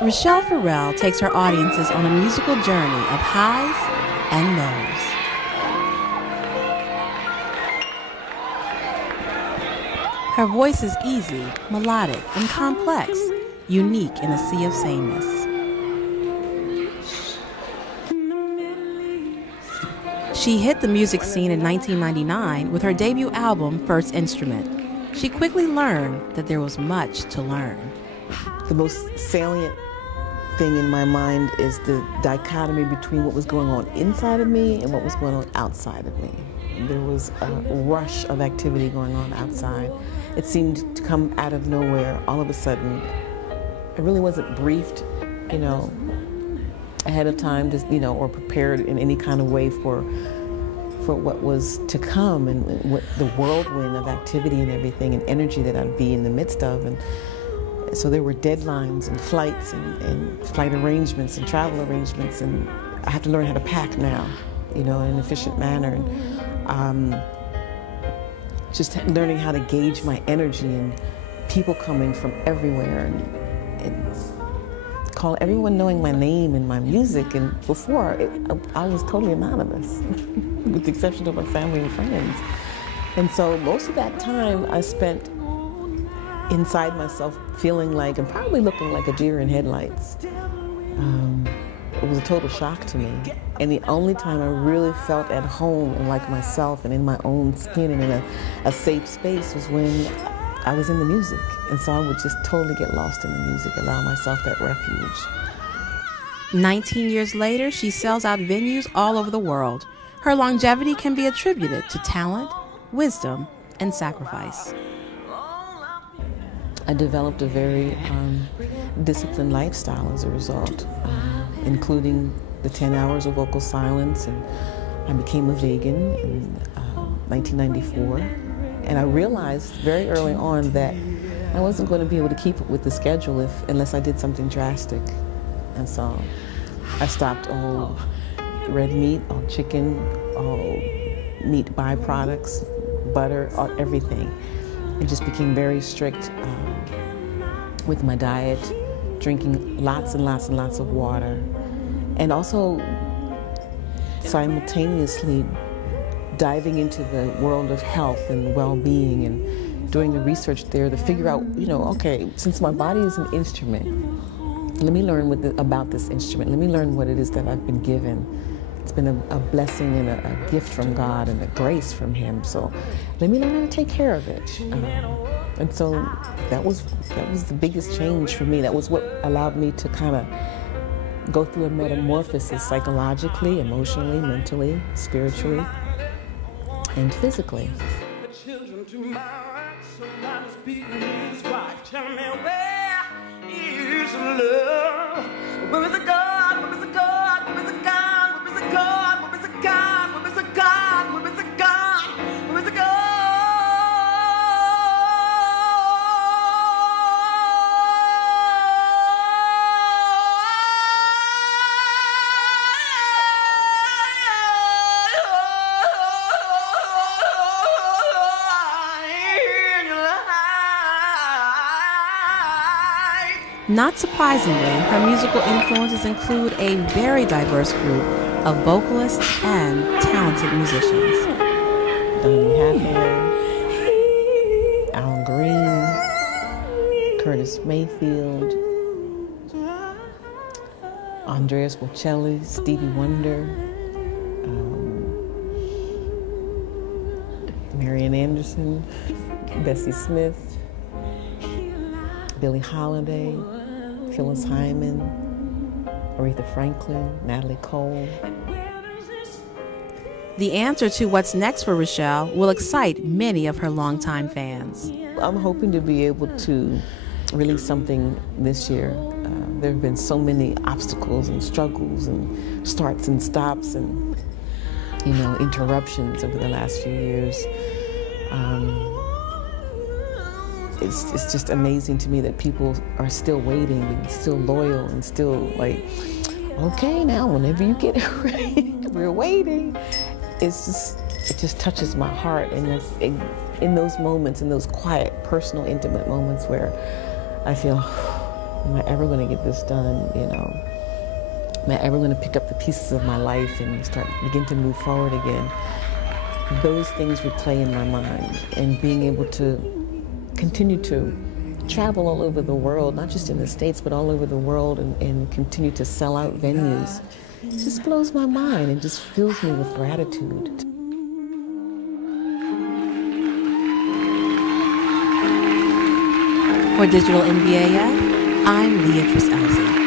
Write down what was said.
Rachelle Ferrell takes her audiences on a musical journey of highs and lows. Her voice is easy, melodic, and complex, unique in a sea of sameness. She hit the music scene in 1999 with her debut album, First Instrument. She quickly learned that there was much to learn. The most salient thing in my mind is the dichotomy between what was going on inside of me and what was going on outside of me. There was a rush of activity going on outside. It seemed to come out of nowhere all of a sudden. I really wasn't briefed, ahead of time, or prepared in any kind of way for what was to come and what the whirlwind of activity and everything and energy that I'd be in the midst of. And so there were deadlines and flights and flight arrangements and travel arrangements, and I have to learn how to pack now, in an efficient manner. And just learning how to gauge my energy and people coming from everywhere and call everyone knowing my name and my music. And before, I was totally anonymous, with the exception of my family and friends. And so most of that time I spent inside myself feeling like, and probably looking like a deer in headlights. It was a total shock to me. And the only time I really felt at home and like myself and in my own skin and in a safe space was when I was in the music. And so I would just totally get lost in the music, allow myself that refuge. 19 years later, she sells out venues all over the world. Her longevity can be attributed to talent, wisdom, and sacrifice. I developed a very disciplined lifestyle as a result, including the 10 hours of vocal silence, and I became a vegan in 1994. And I realized very early on that I wasn't going to be able to keep up with the schedule unless I did something drastic. And so I stopped all red meat, all chicken, all meat byproducts, butter, everything. And just became very strict with my diet, drinking lots and lots and lots of water, and also simultaneously diving into the world of health and well-being and doing the research there to figure out, okay, since my body is an instrument, let me learn about this instrument. Let me learn what it is that I've been given. It's been a blessing and a gift from God and a grace from Him. So let me learn how to take care of it. And so that was the biggest change for me. That was what allowed me to kind of go through a metamorphosis psychologically, emotionally, mentally, spiritually, and physically. Not surprisingly, her musical influences include a very diverse group of vocalists and talented musicians. Donny Hathaway, Al Green, Curtis Mayfield, Andreas Bocelli, Stevie Wonder, Marian Anderson, Bessie Smith, Billie Holiday, Phyllis Hyman, Aretha Franklin, Natalie Cole. The answer to what's next for Rachelle will excite many of her longtime fans. I'm hoping to be able to release something this year. There have been so many obstacles and struggles and starts and stops and, interruptions over the last few years. It's just amazing to me that people are still waiting and still loyal and still like, okay, now whenever you get it ready, we're waiting. It just touches my heart, and in those moments, in those quiet, personal, intimate moments where I feel Am I ever going to get this done? You know, am I ever going to pick up the pieces of my life and begin to move forward again? Those things would play in my mind, and being able to continue to travel all over the world, not just in the States, but all over the world, and continue to sell out venues, it just blows my mind and just fills me with gratitude. For Digital NBAF, I'm Leatrice Elsie.